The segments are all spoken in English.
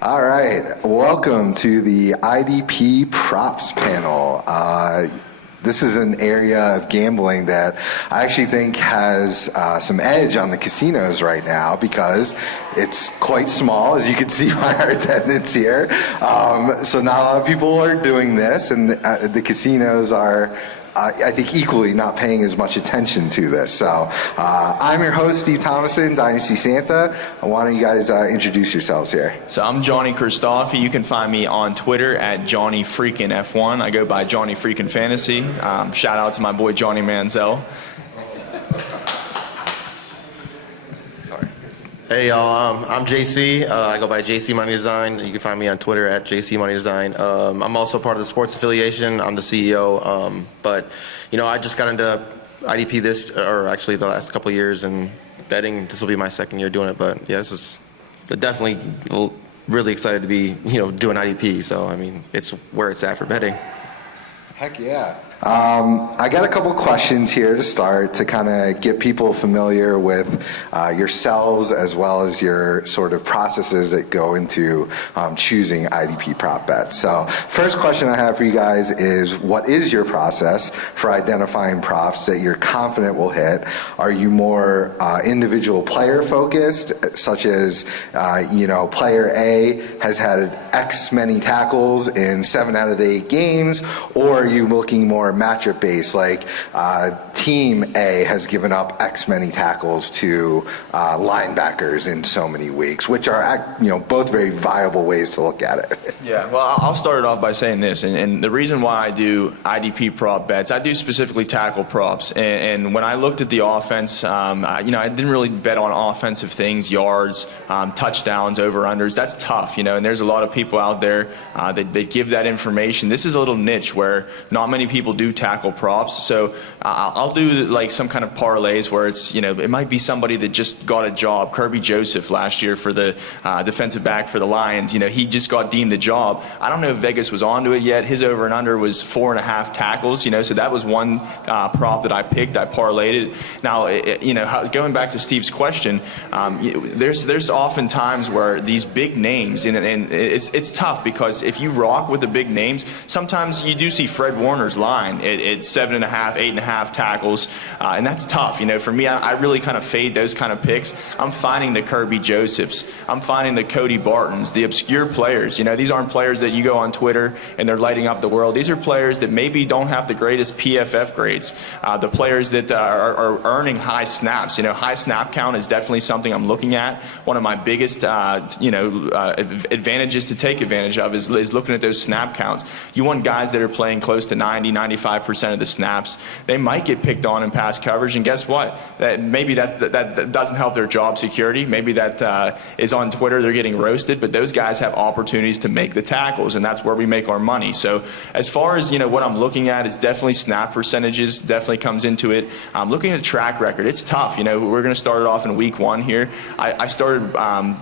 All right, welcome to the IDP props panel. This is an area of gambling that I actually think has some edge on the casinos right now because it's quite small, as you can see by our attendance here. So not a lot of people are doing this, and the casinos are I think equally not paying as much attention to this. So I'm your host, Steve Thomason, Dynasty Santa. Why don't you guys introduce yourselves here? So I'm Johnny Kristofi. You can find me on Twitter at Johnny Freakin' F1. I go by Johnny Freakin' Fantasy. Shout out to my boy Johnny Manziel. Hey y'all, I'm JC. I go by JC Money Design. You can find me on Twitter at JC Money Design. I'm also part of the sports affiliation. I'm the CEO. But I just got into IDP the last couple of years, and betting. This will be my second year doing it. But yeah, this is definitely really excited to be doing IDP. So I mean, it's where it's at for betting. Heck yeah. I got a couple questions here to start to kind of get people familiar with yourselves as well as your sort of processes that go into choosing IDP prop bets. So first question I have for you guys is, what is your process for identifying props that you're confident will hit? Are you more individual player focused, such as player A has had X many tackles in 7 out of the 8 games, or are you looking more matchup based, like team A has given up X many tackles to linebackers in so many weeks, which are both very viable ways to look at it. Yeah, well, I'll start it off by saying this, and the reason why I do IDP prop bets, I do specifically tackle props, and when I looked at the offense, I didn't really bet on offensive things, yards, touchdowns, over-unders. That's tough, and there's a lot of people out there that give that information. This is a little niche where not many people do tackle props, so I'll do like some kind of parlays where it's it might be somebody that just got a job. Kirby Joseph last year for the defensive back for the Lions, he just got deemed the job. I don't know if Vegas was onto it yet. His over and under was 4.5 tackles, so that was one prop that I picked. I parlayed it. Now going back to Steve's question, there's often times where these big names, and it's tough because if you rock with the big names, sometimes you do see Fred Warner's line at 7.5, 8.5 tackles, and that's tough. For me, I really kind of fade those kind of picks. I'm finding the Kirby Josephs. I'm finding the Cody Bartons, the obscure players. These aren't players that you go on Twitter and they're lighting up the world. These are players that maybe don't have the greatest PFF grades. The players that are earning high snaps. High snap count is definitely something I'm looking at. One of my biggest advantages to take advantage of is looking at those snap counts. You want guys that are playing close to 90, 95% of the snaps. They might get picked on in pass coverage, and guess what? Maybe that doesn't help their job security. Maybe that is on Twitter, they're getting roasted, but those guys have opportunities to make the tackles, and that's where we make our money. So as far as what I'm looking at, it's definitely snap percentages, definitely comes into it. I'm looking at track record. It's tough. We're going to start it off in week 1 here. I started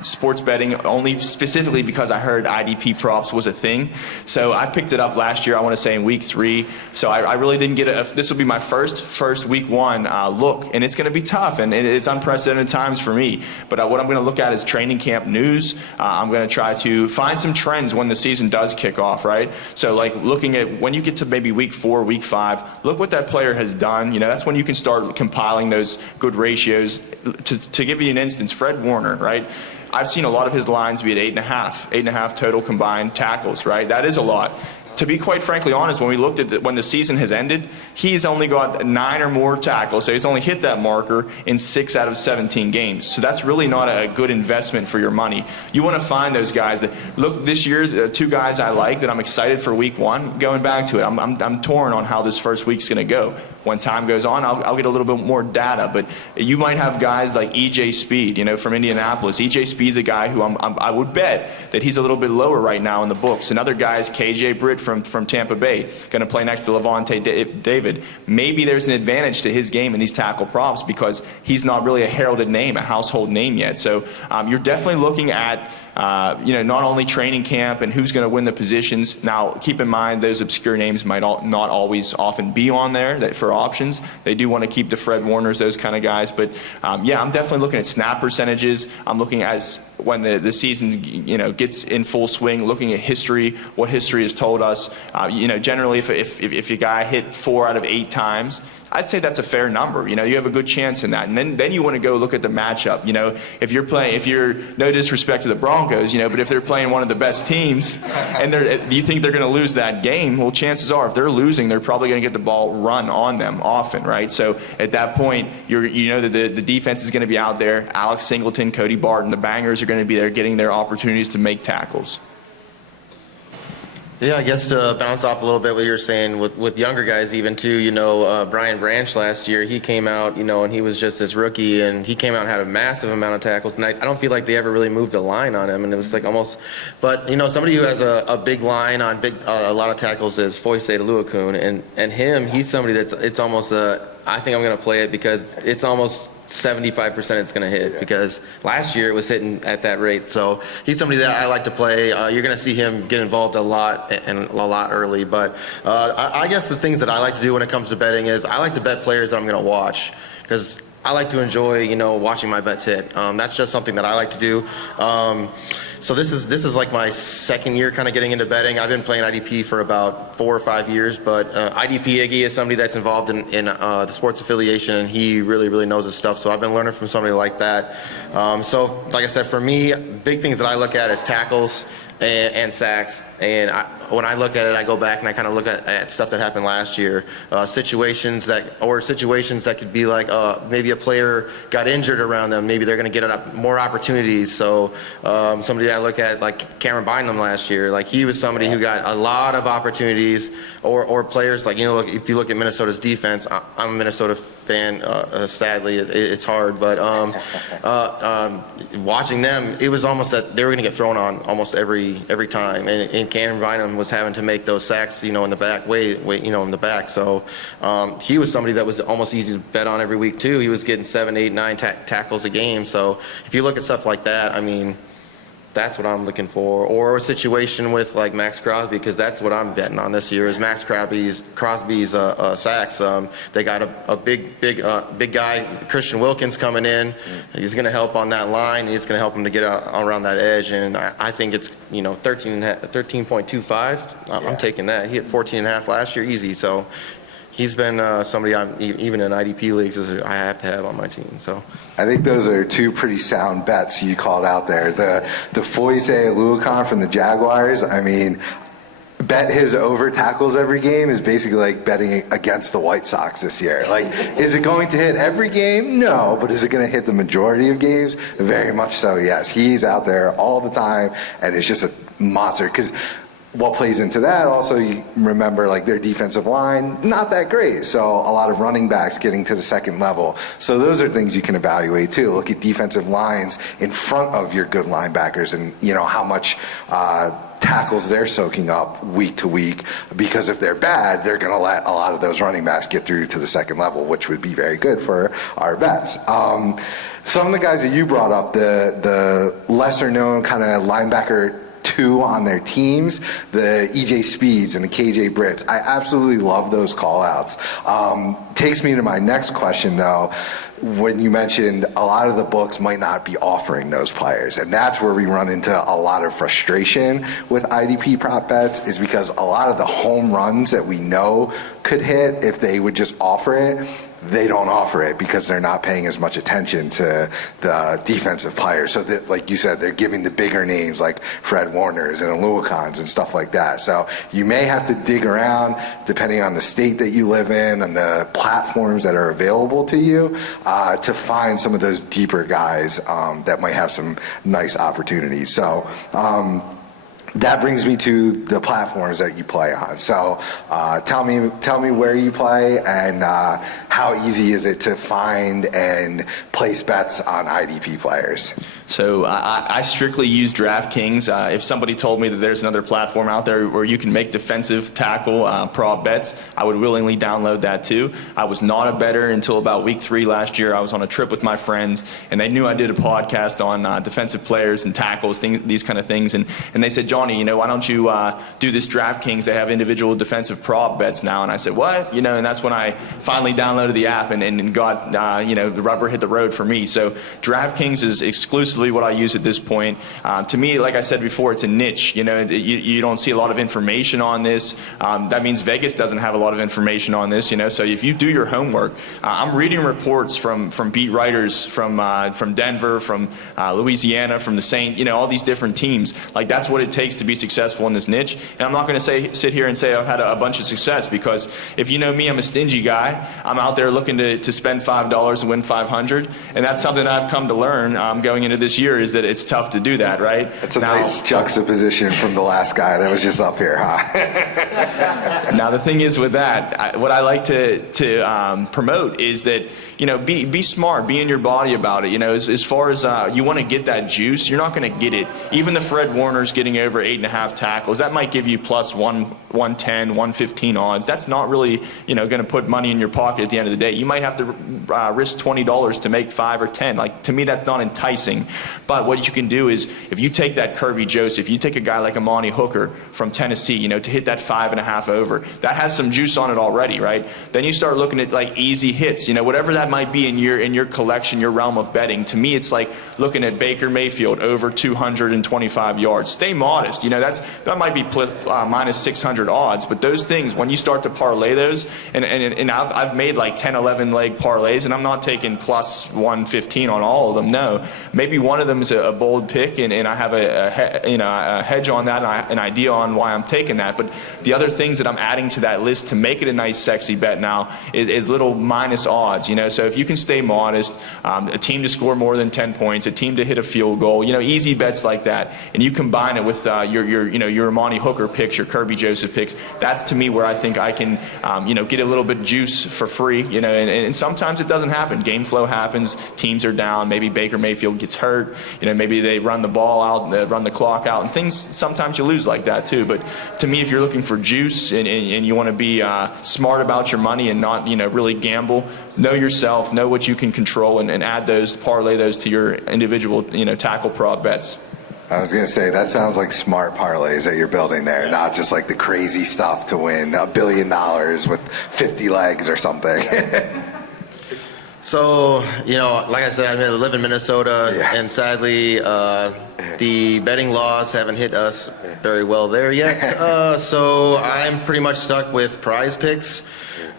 sports betting only specifically because I heard IDP props was a thing. So I picked it up last year, I want to say in week 3. So I really didn't get this will be my first week 1 look, and it's going to be tough, and it's unprecedented times for me. But what I'm going to look at is training camp news. I'm going to try to find some trends when the season does kick off, right? So like looking at when you get to maybe week 4, week 5, look what that player has done. That's when you can start compiling those good ratios. To give you an instance, Fred Warner, right? I've seen a lot of his lines be at 8.5 total combined tackles, right? That is a lot. To be quite frankly honest, when we looked at when the season has ended, he's only got 9 or more tackles, so he's only hit that marker in 6 out of 17 games. So that's really not a good investment for your money. You want to find those guys that look. This year, the 2 guys I like that I'm excited for week 1. Going back to it, I'm torn on how this first week's going to go. When time goes on, I'll get a little bit more data, but you might have guys like EJ Speed, from Indianapolis. EJ Speed's a guy who I would bet that he's a little bit lower right now in the books. Another guy is KJ Britt from Tampa Bay, going to play next to Levante David. Maybe there's an advantage to his game in these tackle props because he's not really a heralded name, a household name yet. So you're definitely looking at not only training camp and who's going to win the positions. Now, keep in mind those obscure names might not always often be on there for options. They do want to keep the Fred Warners, those kind of guys. But yeah, I'm definitely looking at snap percentages. I'm looking as when the season gets in full swing, looking at history, what history has told us. Generally, if your guy hit 4 out of 8 times, I'd say that's a fair number. You have a good chance in that. And then you want to go look at the matchup. If you're no disrespect to the Broncos, but if they're playing one of the best teams and do you think they're going to lose that game? Well, chances are if they're losing, they're probably going to get the ball run on them often, right? So at that point, you know that the defense is going to be out there. Alex Singleton, Cody Barton, the bangers are going to be there getting their opportunities to make tackles. Yeah, I guess to bounce off a little bit what you're saying with younger guys even too, Brian Branch last year, he came out, and he was just this rookie, and he came out and had a massive amount of tackles, and I don't feel like they ever really moved the line on him, and it was like almost, but somebody who has a big line on a lot of tackles is Foyce Luakun, and he's somebody that's, it's almost I think I'm going to play it because it's almost 75% it's going to hit, because last year it was hitting at that rate. So he's somebody that I like to play. You're going to see him get involved a lot and a lot early. But I guess the things that I like to do when it comes to betting is I like to bet players that I'm going to watch, because I like to enjoy, watching my bets hit. That's just something that I like to do. So this is like my second year kind of getting into betting. I've been playing IDP for about 4 or 5 years, but IDP Iggy is somebody that's involved in the sports affiliation, and he really knows his stuff. So I've been learning from somebody like that. So like I said, for me, big things that I look at is tackles and sacks. And when I look at it, I go back and I kind of look at stuff that happened last year, situations that could be like maybe a player got injured around them, maybe they're going to get more opportunities. So somebody I look at like Cameron Bynum last year, like he was somebody who got a lot of opportunities, or players like if you look at Minnesota's defense, I'm a Minnesota fan. Sadly, it's hard, but watching them, it was almost that they were going to get thrown on almost every time, and Cameron Bynum was having to make those sacks, in the back, in the back. So he was somebody that was almost easy to bet on every week too. He was getting 7, 8, 9 tackles a game. So if you look at stuff like that, I mean, that's what I'm looking for. Or a situation with like Max Crosby, because that's what I'm betting on this year is Max Crosby's sacks. They got a big guy, Christian Wilkins, coming in. He's going to help on that line. He's going to help him to get out around that edge. And I think it's 13.25. I'm taking that. He hit 14.5 last year, easy. So he's been somebody I'm even in IDP leagues I have to have on my team. So I think those are 2 pretty sound bets you called out there. The Foyce Luakun from the Jaguars. I mean, bet his over tackles every game is basically like betting against the White Sox this year. Like, is it going to hit every game? No, but is it going to hit the majority of games? Very much so, yes. He's out there all the time, and it's just a monster. Because what plays into that also, you remember, like, their defensive line, not that great. So a lot of running backs getting to the second level. So those are things you can evaluate too. Look at defensive lines in front of your good linebackers, and how much tackles they're soaking up week to week, because if they're bad, they're going to let a lot of those running backs get through to the second level, which would be very good for our bets. Some of the guys that you brought up, the lesser known kind of linebacker 2 on their teams, the EJ Speeds and the KJ Britts. I absolutely love those call outs. Takes me to my next question though, when you mentioned a lot of the books might not be offering those players, and that's where we run into a lot of frustration with IDP prop bets, is because a lot of the home runs that we know could hit, if they would just offer it, they don't offer it because they're not paying as much attention to the defensive players. So that, like you said, they're giving the bigger names like Fred Warners and Luakans and stuff like that. So you may have to dig around, depending on the state that you live in and the platforms that are available to you, to find some of those deeper guys that might have some nice opportunities. So that brings me to the platforms that you play on. So tell me where you play, and how easy is it to find and place bets on IDP players? So I strictly use DraftKings. If somebody told me that there's another platform out there where you can make defensive tackle prop bets, I would willingly download that too. I was not a bettor until about week 3 last year. I was on a trip with my friends, and they knew I did a podcast on defensive players and tackles, these kind of things. And they said, Johnny, why don't you do this DraftKings? They have individual defensive prop bets now. And I said, what? And that's when I finally downloaded the app and got, the rubber hit the road for me. So DraftKings is exclusively what I use at this point. To me, like I said before, it's a niche. You don't see a lot of information on this. That means Vegas doesn't have a lot of information on this. So if you do your homework, I'm reading reports from beat writers from Denver, from Louisiana, from the Saints, all these different teams. Like, that's what it takes to be successful in this niche. And I'm not going to sit here and say I've had a bunch of success, because if you know me, I'm a stingy guy. I'm out there looking to spend $5 and win 500, and that's something I've come to learn going into this year, is that it's tough to do that, right? That's a nice juxtaposition from the last guy that was just up here, huh? Now, the thing is with that, what I like to promote is that, be smart, be in your body about it. As far as you want to get that juice, you're not going to get it. Even the Fred Warner's getting over 8.5 tackles, that might give you plus 110, 115 odds. That's not really, going to put money in your pocket at the end of the day. You might have to risk $20 to make 5 or 10. Like, to me, that's not enticing. But what you can do is, if you take that Kirby Joseph, you take a guy like Amani Hooker from Tennessee, to hit that 5.5 over, that has some juice on it already, right? Then you start looking at like easy hits, whatever that might be in your collection, your realm of betting. To me, it's like looking at Baker Mayfield over 225 yards. Stay modest. That might be minus 600 odds, but those things, when you start to parlay those, and I've made like 10, 11 leg parlays, and I'm not taking plus 115 on all of them. No, maybe one of them is a bold pick, and I have a hedge on that, and an idea on why I'm taking that. But the other things that I'm adding to that list to make it a nice, sexy bet now is little minus odds. So if you can stay modest, a team to score more than 10 points, a team to hit a field goal, easy bets like that, and you combine it with your Amani Hooker picks, your Kirby Joseph picks. That's to me where I think I can get a little bit juice for free. And sometimes it doesn't happen. Game flow happens. Teams are down. Maybe Baker Mayfield gets hurt. Maybe they run the ball out, run the clock out, and things. Sometimes you lose like that too. But to me, if you're looking for juice and you want to be smart about your money and not really gamble, know yourself, know what you can control, and add those, parlay those to your individual tackle prop bets. I was going to say, that sounds like smart parlays that you're building there, not just like the crazy stuff to win $1 billion with 50 legs or something. So, like I said, I live in Minnesota, and sadly, the betting laws haven't hit us very well there yet. So I'm pretty much stuck with Prize Picks.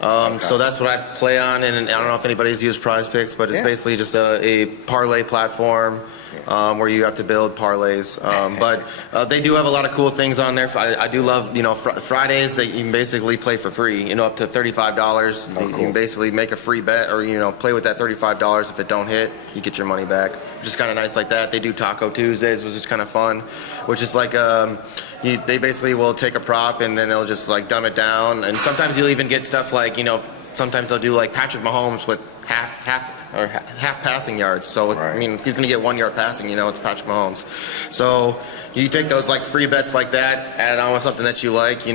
So that's what I play on, and I don't know if anybody's used Prize Picks, but it's basically just a parlay platform where you have to build parlays. But they do have a lot of cool things on there. I do love, Fridays that you can basically play for free, up to $35. You can basically make a free bet, or, play with that $35. If it don't hit, you get your money back. Which is kind of nice like that. They do Taco Tuesdays, which is kind of fun, which is like, they basically will take a prop and then they'll just like dumb it down. And sometimes you'll even get stuff like, sometimes they'll do like Patrick Mahomes with half passing yards. So, right. I mean, he's going to get 1 yard passing, it's Patrick Mahomes. So you take those like free bets like that, add it on with something that you like,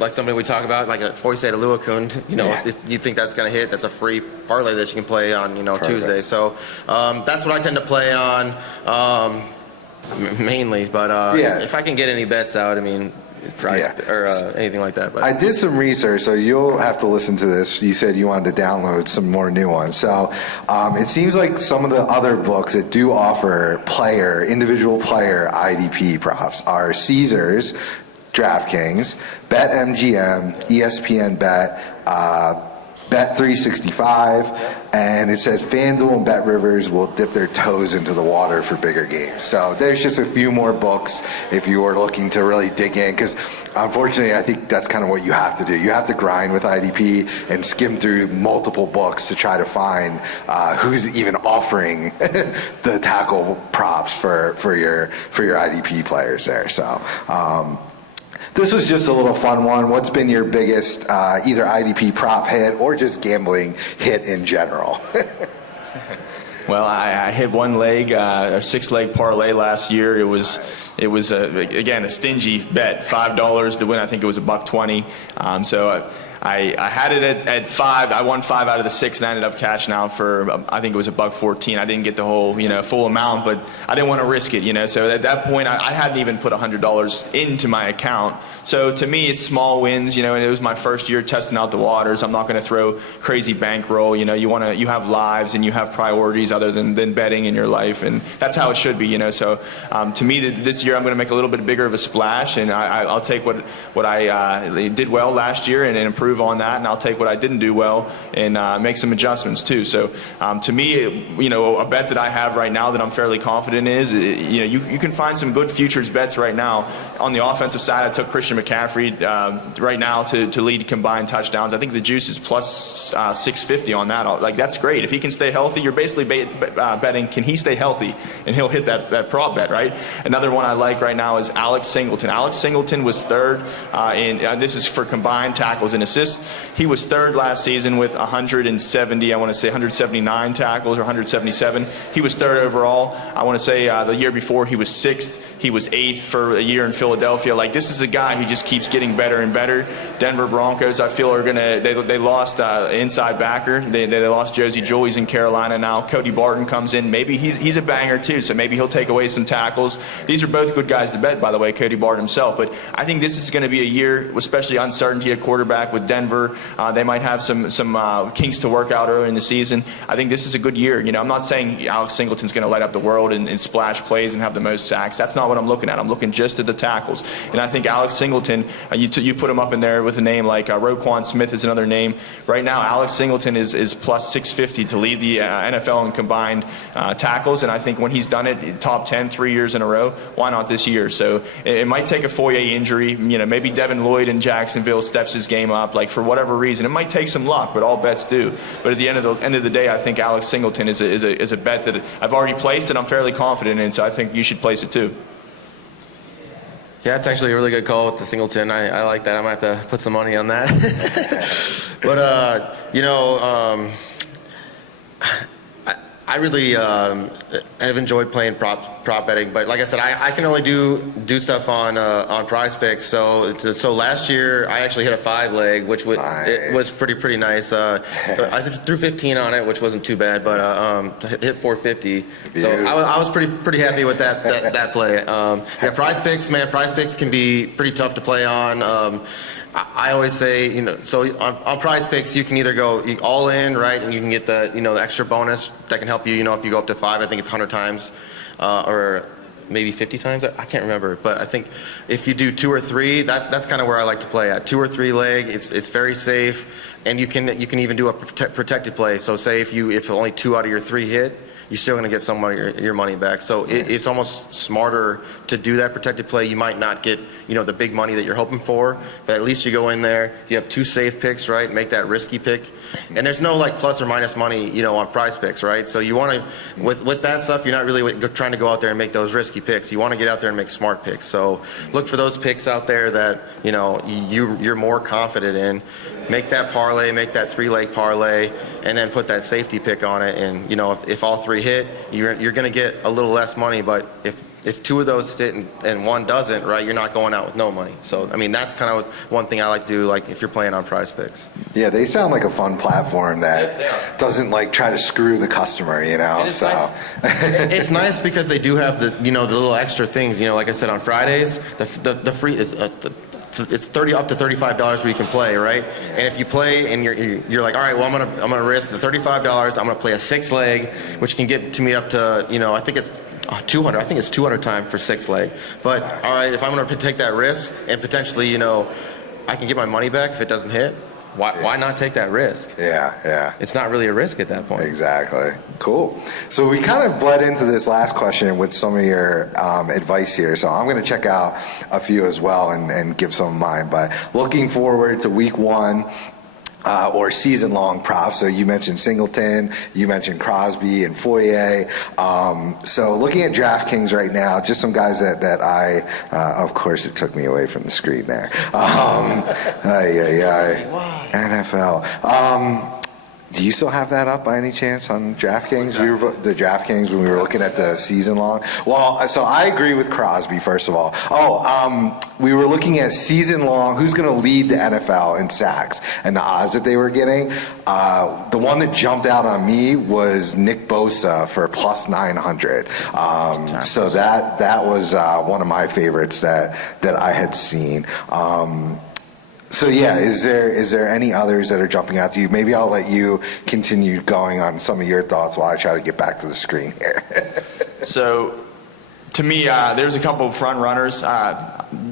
like somebody we talk about, like a Foyce de Luakun, if you think that's going to hit, that's a free parlay that you can play on, Tuesday. So that's what I tend to play on mainly. But if I can get any bets out, or anything like that. But I did some research, so you'll have to listen to this. You said you wanted to download some more new ones. So it seems like some of the other books that do offer individual player IDP props are Caesars, DraftKings, BetMGM, ESPN Bet, Bet365, and it says FanDuel and BetRivers will dip their toes into the water for bigger games. So there's just a few more books if you are looking to really dig in, because unfortunately I think that's kind of what you have to do. You have to grind with IDP and skim through multiple books to try to find who's even offering the tackle props for your IDP players there. So this was just a little fun one. What's been your biggest either IDP prop hit or just gambling hit in general? Well, I hit one leg, a 6-leg parlay last year. It was again a stingy bet, $5 to win. I think it was $1.20. So I had it at 5. I won 5 out of the 6, and I ended up cashing out for I think it was $1.14. I didn't get the whole full amount, but I didn't want to risk it. So at that point, I hadn't even put $100 into my account. So to me, it's small wins. And it was my first year testing out the waters. I'm not going to throw crazy bankroll. You have lives and you have priorities other than betting in your life, and that's how it should be. So to me, this year I'm going to make a little bit bigger of a splash, and I'll take what I did well last year and improve on that, and I'll take what I didn't do well and make some adjustments too. So to me, a bet that I have right now that I'm fairly confident is, you can find some good futures bets right now. On the offensive side, I took Christian McCaffrey right now to lead combined touchdowns. I think the juice is plus 650 on that. Like, that's great. If he can stay healthy, you're basically betting, can he stay healthy? And he'll hit that prop bet, right? Another one I like right now is Alex Singleton. Alex Singleton was third this is for combined tackles and assists. He was third last season with 179 tackles, or 177. He was third overall. I want to say the year before he was sixth. He was eighth for a year in Philadelphia. Like, this is a guy who just keeps getting better and better. Denver Broncos, I feel, are gonna. They lost inside backer. They lost Josie Jewell. He's in Carolina now. Cody Barton comes in. Maybe he's a banger too. So maybe he'll take away some tackles. These are both good guys to bet, by the way. Cody Barton himself. But I think this is going to be a year, especially uncertainty at quarterback with Denver. They might have some kinks to work out early in the season. I think this is a good year. I'm not saying Alex Singleton's going to light up the world and splash plays and have the most sacks. That's not what I'm looking at. I'm looking just at the tackles. And I think Alex Singleton, you put him up in there with a name like Roquan Smith is another name. Right now, Alex Singleton is plus 650 to lead the NFL in combined tackles. And I think when he's done it, top 10, 3 years in a row, why not this year? So it might take a Foye injury. Maybe Devin Lloyd in Jacksonville steps his game up. Like, for whatever reason, it might take some luck, but all bets do. But at the end of the day, I think Alex Singleton is a bet that I've already placed and I'm fairly confident in. So I think you should place it too. Yeah, it's actually a really good call with the Singleton. I like that. I might have to put some money on that. But I really have enjoyed playing prop betting, but like I said, I can only do stuff on Prize Picks. So last year I actually hit a 5-leg, which was it was pretty nice. I threw 15 on it, which wasn't too bad, but hit 450. So I was pretty happy with that play. Yeah, Prize Picks, man. Prize Picks can be pretty tough to play on. I always say, so on Prize Picks, you can either go all in, right, and you can get the extra bonus that can help you. If you go up to 5, I think it's 100 times, or maybe 50 times. I can't remember, but I think if you do 2 or 3, that's kind of where I like to play at. 2 or 3 leg, it's very safe, and you can even do a protected play. So say if only 2 out of your 3 hit, you're still going to get some of your money back. So it's almost smarter to do that protected play. You might not get the big money that you're hoping for, but at least you go in there. You have 2 safe picks, right? Make that risky pick, and there's no like plus or minus money, on Prize Picks, right? So you want to with that stuff, you're not really trying to go out there and make those risky picks. You want to get out there and make smart picks. So look for those picks out there that you're more confident in. Make that parlay, make that 3-leg parlay, and then put that safety pick on it. And if all 3 hit, you're going to get a little less money. But if 2 of those hit and 1 doesn't, right, you're not going out with no money. So I mean, that's kind of one thing I like to do, like if you're playing on Prize Picks. Yeah, they sound like a fun platform that doesn't like try to screw the customer, so nice. It's nice because they do have the the little extra things. Like I said, on Fridays, the free it's $30 up to $35 where you can play, right? And if you play and you're like, all right, well, I'm gonna risk the $35. I'm gonna play a 6-leg, which can get to me up to I think it's 200. I think it's 200 time for 6-leg. But all right, if I'm gonna take that risk and potentially I can get my money back if it doesn't hit. Why not take that risk? Yeah. It's not really a risk at that point. Exactly. Cool. So we kind of bled into this last question with some of your advice here. So I'm going to check out a few as well and give some of mine. But looking forward to week 1. Or season-long props. So you mentioned Singleton, you mentioned Crosby and Foye. So looking at DraftKings right now, just some guys that I, of course, it took me away from the screen there. NFL. Do you still have that up by any chance on DraftKings? The DraftKings when we were looking at the season long. Well, so I agree with Crosby first of all. We were looking at season long. Who's going to lead the NFL in sacks and the odds that they were getting? The one that jumped out on me was Nick Bosa for plus 900. So that was one of my favorites that I had seen. So yeah, is there any others that are jumping out to you? Maybe I'll let you continue going on some of your thoughts while I try to get back to the screen here. So, to me, there's a couple of front runners.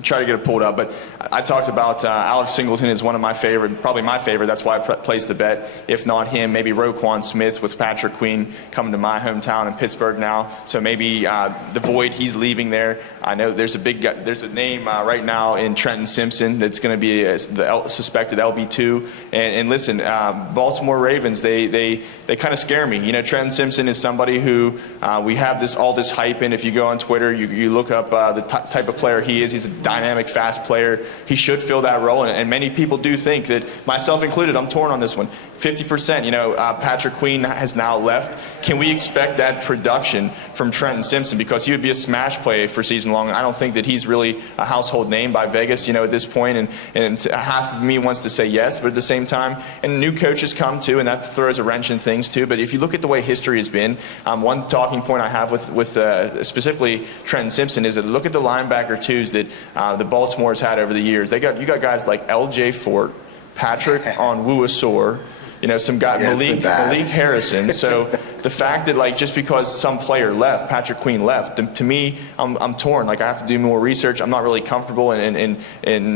Try to get it pulled up, but I talked about Alex Singleton is one of my favorite, probably my favorite. That's why I placed the bet. If not him, maybe Roquan Smith with Patrick Queen coming to my hometown in Pittsburgh now. So maybe the void, he's leaving there. I know there's a big guy, there's a name right now in Trenton Simpson that's going to be the suspected LB2. And listen, Baltimore Ravens, they kind of scare me. You know, Trenton Simpson is somebody who we have all this hype in. If you go on Twitter, you look up the type of player he is. He's a dynamic, fast player. He should fill that role, and many people do think that, myself included, I'm torn on this one. 50%, Patrick Queen has now left. Can we expect that production from Trenton Simpson? Because he would be a smash play for season long. I don't think that he's really a household name by Vegas, at this point, and half of me wants to say yes, but at the same time, and new coaches come too, and that throws a wrench in things too. But if you look at the way history has been, one talking point I have with specifically Trenton Simpson is that look at the linebacker twos that the Baltimore's had over the years. You got guys like L.J. Fort, Patrick Onwuasor, some guy, Malik Harrison. So the fact that just because some player left, Patrick Queen left, to me, I'm torn. I have to do more research. I'm not really comfortable in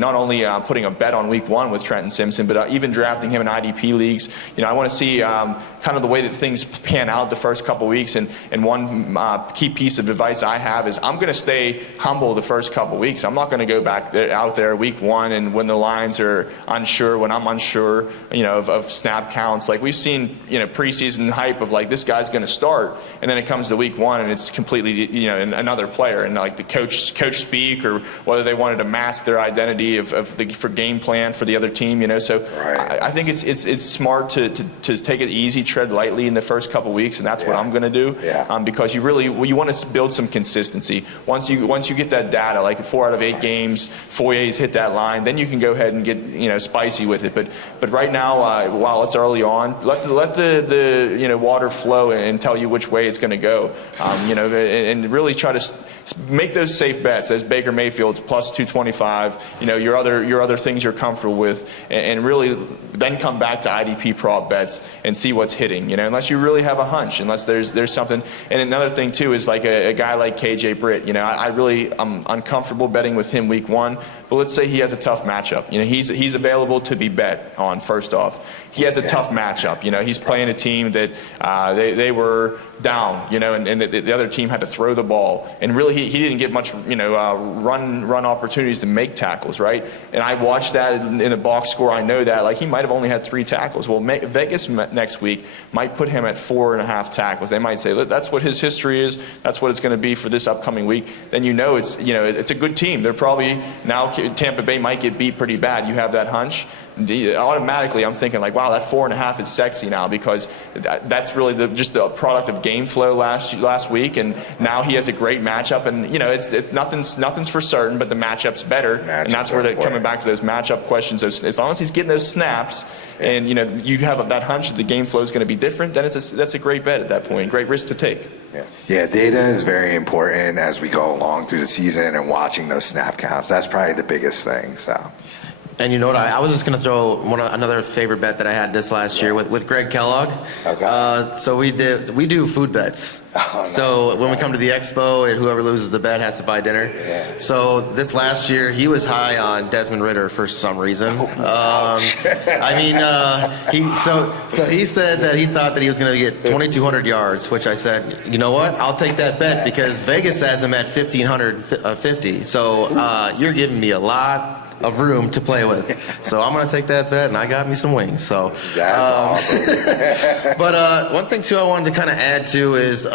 not only putting a bet on week 1 with Trenton Simpson, but even drafting him in IDP leagues. I want to see kind of the way that things pan out the first couple weeks. And one key piece of advice I have is I'm going to stay humble the first couple weeks. I'm not going to go back out there week 1 and when the lines are unsure, when I'm unsure, of snap counts. We've seen, preseason hype of this guy's going to start, and then it comes to week 1 and it's completely, another player, and the coach speak, or whether they wanted to mask their identity for game plan for the other team, So right. I think it's smart to take it easy, tread lightly in the first couple weeks, and that's what I'm going to do. Yeah. Because you want to build some consistency. Once you get that data, 4 out of 8 games, Foyer's hit that line, then you can go ahead and get spicy with it. But right now, while it's early on, let the water flow and tell you which way it's going to go. And really try to make those safe bets. As Baker Mayfield's plus 225. Your other things you're comfortable with, and really then come back to IDP prop bets and see what's hitting. Unless you really have a hunch, unless there's something. And another thing too is a guy like KJ Britt. I'm uncomfortable betting with him week 1. But let's say he has a tough matchup. He's available to be bet on. First off, he has a tough matchup. He's playing a team that they were down. And the other team had to throw the ball, and really he didn't get much run opportunities to make tackles, right? And I watched that in the box score. I know that he might have only had 3 tackles. Well, Vegas next week might put him at 4.5 tackles. They might say that's what his history is. That's what it's going to be for this upcoming week. Then it's a good team. They're probably now. Tampa Bay might get beat pretty bad. You have that hunch. Automatically, I'm thinking wow, that 4.5 is sexy now, because that's really just the product of game flow last week, and now he has a great matchup, and it's nothing's for certain, but the matchup's better, and that's where they're coming back to those matchup questions. As long as he's getting those snaps, and you have that hunch that the game flow is going to be different, then that's a great bet at that point, great risk to take. Yeah, data is very important as we go along through the season, and watching those snap counts. That's probably the biggest thing. So. And you know what? I was just going to throw another favorite bet that I had this last year with Greg Kellogg. Okay. So we do food bets. Oh, nice. So when we come to the Expo, and whoever loses the bet has to buy dinner. Yeah. So this last year, he was high on Desmond Ridder for some reason. He said that he thought that he was going to get 2,200 yards, which I said, you know what? I'll take that bet, because Vegas has him at 1,550. So you're giving me a lot of room to play with. So I'm going to take that bet, and I got me some wings. So That's awesome. But one thing too I wanted to kind of add to is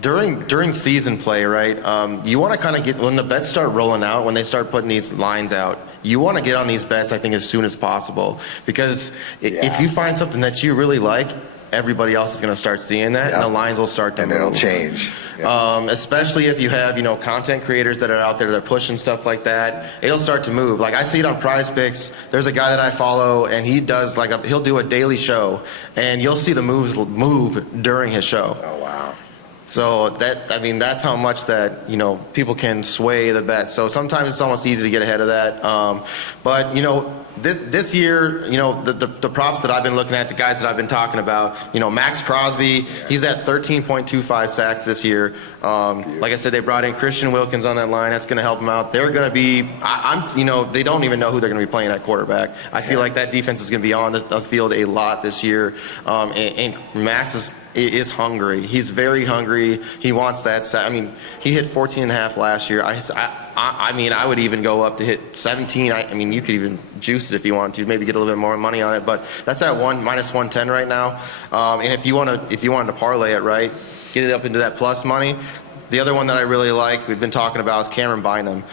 during season play, right? You want to kind of get, when the bets start rolling out, when they start putting these lines out, you want to get on these bets, I think, as soon as possible, because if you find something that you really like, everybody else is going to start seeing that, and the lines will start to move. And it'll change. Especially if you have, content creators that are out there that are pushing stuff like that, it'll start to move. Like I see it on Prize Picks. There's a guy that I follow, and he does he'll do a daily show, and you'll see the moves move during his show. Oh, wow. So that's how much that, people can sway the bet. So sometimes it's almost easy to get ahead of that. But this year, the props that I've been looking at, the guys that I've been talking about, Max Crosby, he's at 13.25 sacks this year. Like I said, they brought in Christian Wilkins on that line. That's going to help them out. They're going to be, they don't even know who they're going to be playing at quarterback. I feel like that defense is going to be on the field a lot this year. And Max is hungry. He's very hungry. He wants that sack. I mean, he hit 14.5 last year. I would even go up to hit 17. You could even juice it if you wanted to, maybe get a little bit more money on it. But that's at minus 110 right now. And if you wanted to parlay it, right, get it up into that plus money. The other one that I really like, we've been talking about, is Cameron Bynum.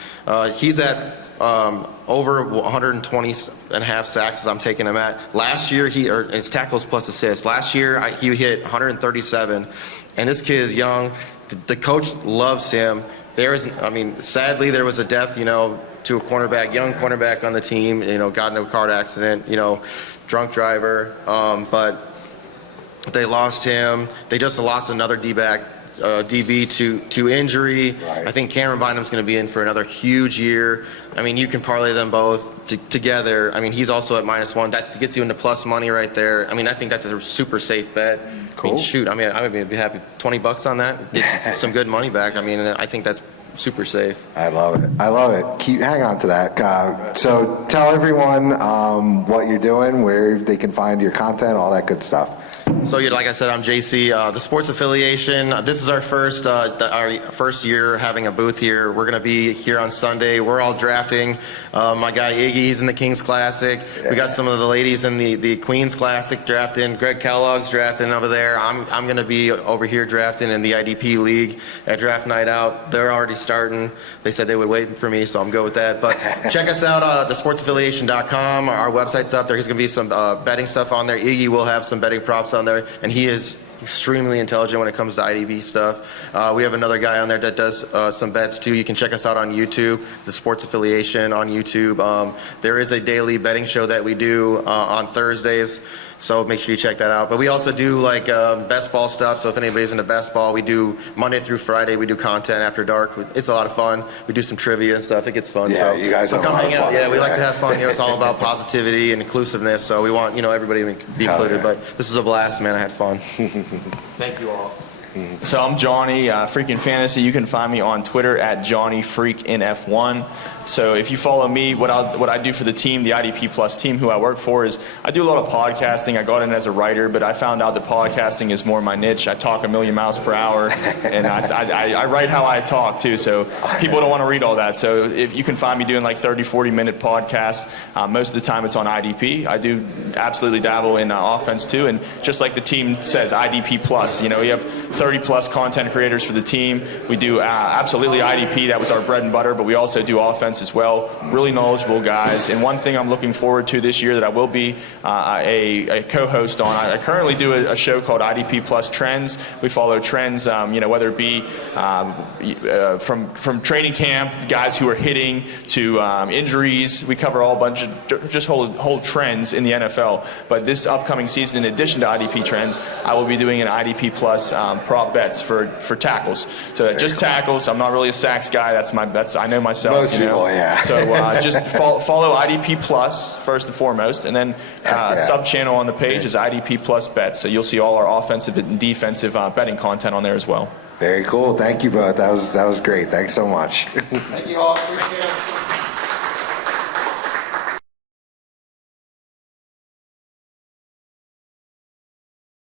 He's at over 120 and a half sacks as I'm taking him at. Last year, it's tackles plus assists. Last year, he hit 137. And this kid is young. The coach loves him. Sadly, there was a death, to a cornerback, young cornerback on the team, got into a car accident, drunk driver. But they lost him. They just lost another DB to injury. Right. I think Cameron Bynum's going to be in for another huge year. You can parlay them both together. He's also at minus 1. That gets you into plus money right there. I think that's a super safe bet. Cool. I would be happy. $20 on that gets some good money back. I think that's super safe. I love it. Hang on to that. So tell everyone what you're doing, where they can find your content, all that good stuff. So like I said, I'm JC, the sports affiliation. This is our first year having a booth here. We're going to be here on Sunday. We're all drafting. My guy Iggy's in the Kings Classic. Yeah. We got some of the ladies in the Queens Classic drafting. Greg Kellogg's drafting over there. I'm going to be over here drafting in the IDP League at Draft Night Out. They're already starting. They said they would wait for me, so I'm good with that. But check us out, thesportsaffiliation.com. Our website's up there. There's going to be some betting stuff on there. Iggy will have some betting props on there, and he is extremely intelligent when it comes to IDP stuff. We have another guy on there that does some bets too. You can check us out on YouTube, the Sports Affiliation on YouTube. There is a daily betting show that we do on Thursdays, so make sure you check that out. But we also do best ball stuff, so if anybody's into best ball, we do Monday through Friday. We do content after dark. It's a lot of fun. We do some trivia and stuff. It gets fun. Yeah, you guys have come a lot hang of out. fun. Yeah, we like to have fun. It's all about positivity and inclusiveness, so we want everybody to be included. Yeah. But this is a blast, man. I had fun. Thank you all. So I'm Johnny, Freakin' Fantasy. You can find me on Twitter at JohnnyFreakNF1. So if you follow me, what I do for the team, the IDP Plus team, who I work for, is I do a lot of podcasting. I got in as a writer, but I found out that podcasting is more my niche. I talk a million miles per hour, and I write how I talk too. So people don't want to read all that. So if you can find me doing 30, 40-minute podcasts, most of the time it's on IDP. I do absolutely dabble in offense too, and just like the team says, IDP Plus. We have 30 plus content creators for the team. We do absolutely IDP. That was our bread and butter, but we also do offense as well. Really knowledgeable guys. And one thing I'm looking forward to this year that I will be a co-host on, I currently do a show called IDP Plus Trends. We follow trends, whether it be from training camp, guys who are hitting, to injuries. We cover all bunch of just whole trends in the NFL. But this upcoming season, in addition to IDP trends, I will be doing an IDP Plus prop bets for tackles. So just tackles. I'm not really a sacks guy. That's I know myself. Most people, yeah. So just follow IDP Plus first and foremost, and then sub channel on the page is IDP Plus bets. So you'll see all our offensive and defensive betting content on there as well. Very cool. Thank you both. That was great. Thanks so much. Thank you all. Appreciate it.